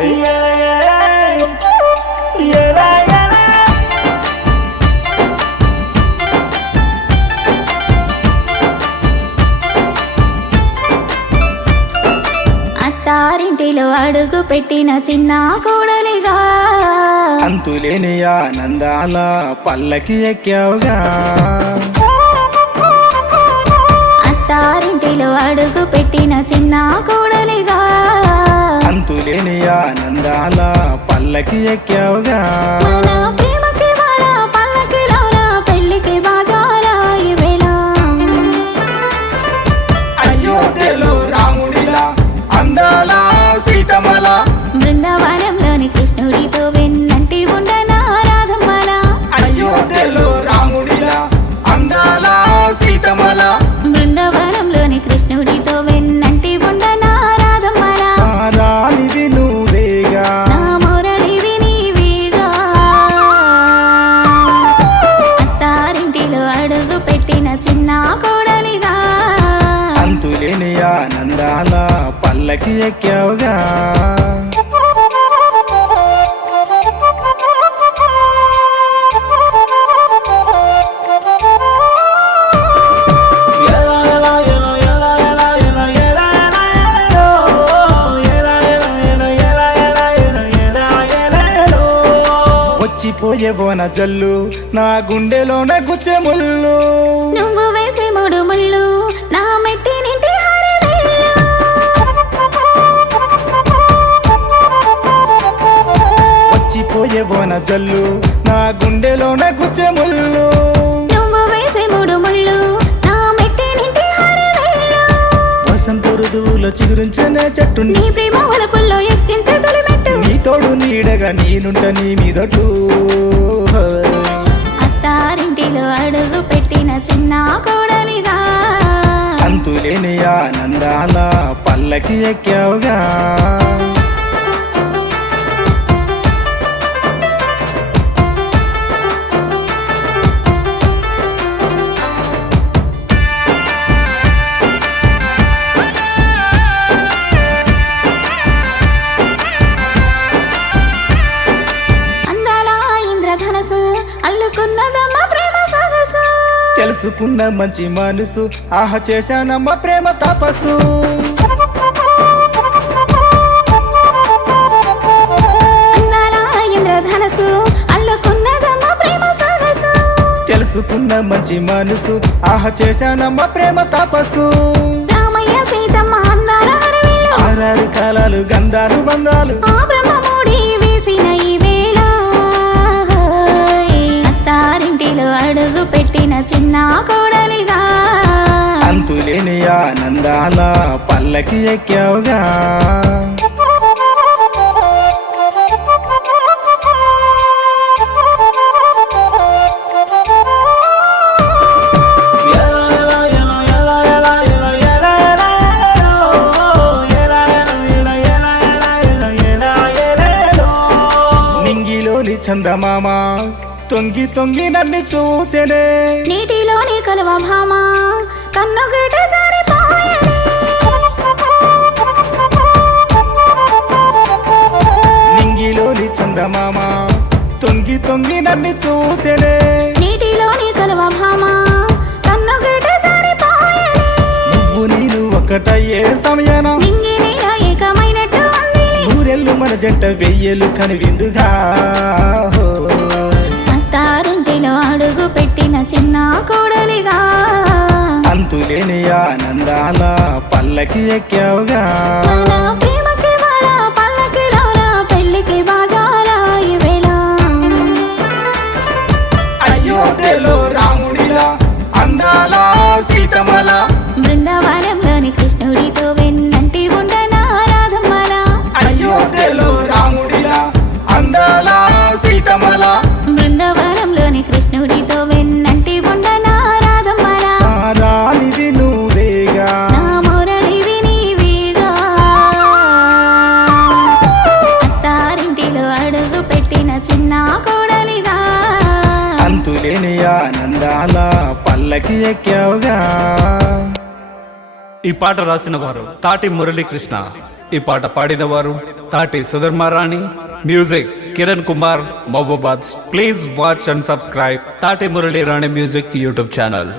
అత్తారింటిలో అడుగు పెట్టిన చిన్న కోడలిగా. అంతులేని ఆనందాల పల్లకి ఎక్కావుగా. అత్తారింటిలో అడుగు పెట్టిన చిన్న కోడలిగా. అంతులేని ఆనందాల పల్లకి ఎక్కావుగా. పల్లకి ఎక్కావుగా వచ్చిపోయే బోన జల్లు నా గుండెలోన గుచ్చే ముళ్ళు. నువ్వు వేసే మూడు ముళ్ళు. బోన జల్లు నా గుండెలోన గుచ్చే ముళ్ళు. నువ్వు వేసే మూడు ముళ్ళు నా మెట్టి నింటి వసంత ఋతువులో చిగురించనే చెట్టు నీ ప్రేమ వలపుల్లో ఎక్కించే తొలిమెట్టు. నీ తోడు నీడగా నేనుంట నీ మీదటు అత్తారింటిలో అడుగు పెట్టిన చిన్న కోడలిగా అంతులేని ఆనందాల పల్లకి ఎక్కావుగా. తెలుసుకున్న మంచి మనసు. ఆహ చేశానమ్మ ప్రేమ తపస్సు. తెలుసుకున్న మంచి మనసు. ఆహ చేశానమ్మ ప్రేమ తపస్సు. రామయ్య సీతమ్మ ఆరారు కాలాలు గంధాలు బంధాలు. చిన్న కోడలిగా. అంతులేని ఆనందాల పల్లకి ఎక్కావుగా. నింగిలోని చందమామ తొంగి తొంగి నన్ను చూసెనే. నీటిలోని కలువ భామ కన్ను నింగిలోని చందమామ తొంగి తొంగి నన్ను చూసెనే. నీటిలోని కలువ భామ కన్ను నువ్వు నేను ఒకటయ్యే సమయాన ఏకమైనట్టు ఊరెళ్ళు మన జంట వెయ్యలు కనువిందుగా. చిన్న కోడలిగా. అంతులేని ఆనందాల పల్లకి ఎక్కావుగా. అంతులేని ఆనందాల పల్లకి ఎక్కావుగా. ఈ పాట రాసిన వారు తాటి మురళీకృష్ణ. ఈ పాట పాడిన వారు Thati Sudharmarani. Music Kiran Kumar Mahabubabad. Please watch and subscribe Thati Murali Rani music YouTube channel.